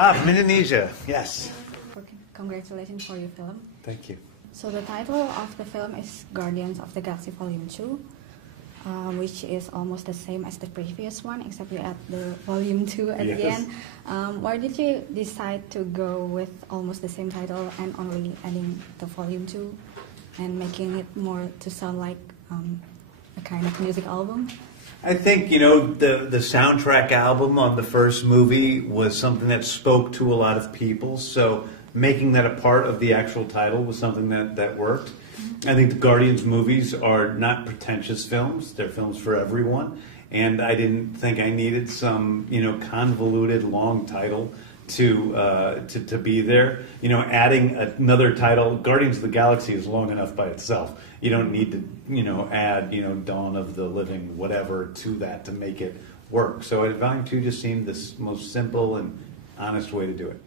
From Indonesia, yes. Okay. Congratulations for your film. Thank you. So the title of the film is Guardians of the Galaxy Volume 2, which is almost the same as the previous one, except you add the Volume 2 at the end. Why did you decide to go with almost the same title and only adding the Volume 2 and making it more to sound like a kind of music album? I think, the soundtrack album on the first movie was something that spoke to a lot of people, so making that a part of the actual title was something that worked. I think the Guardians movies are not pretentious films. They're films for everyone. And I didn't think I needed some, convoluted long title to be there. Adding another title, Guardians of the Galaxy is long enough by itself. You don't need to, add, Dawn of the Living, whatever, to that to make it work. So Volume 2 just seemed the most simple and honest way to do it.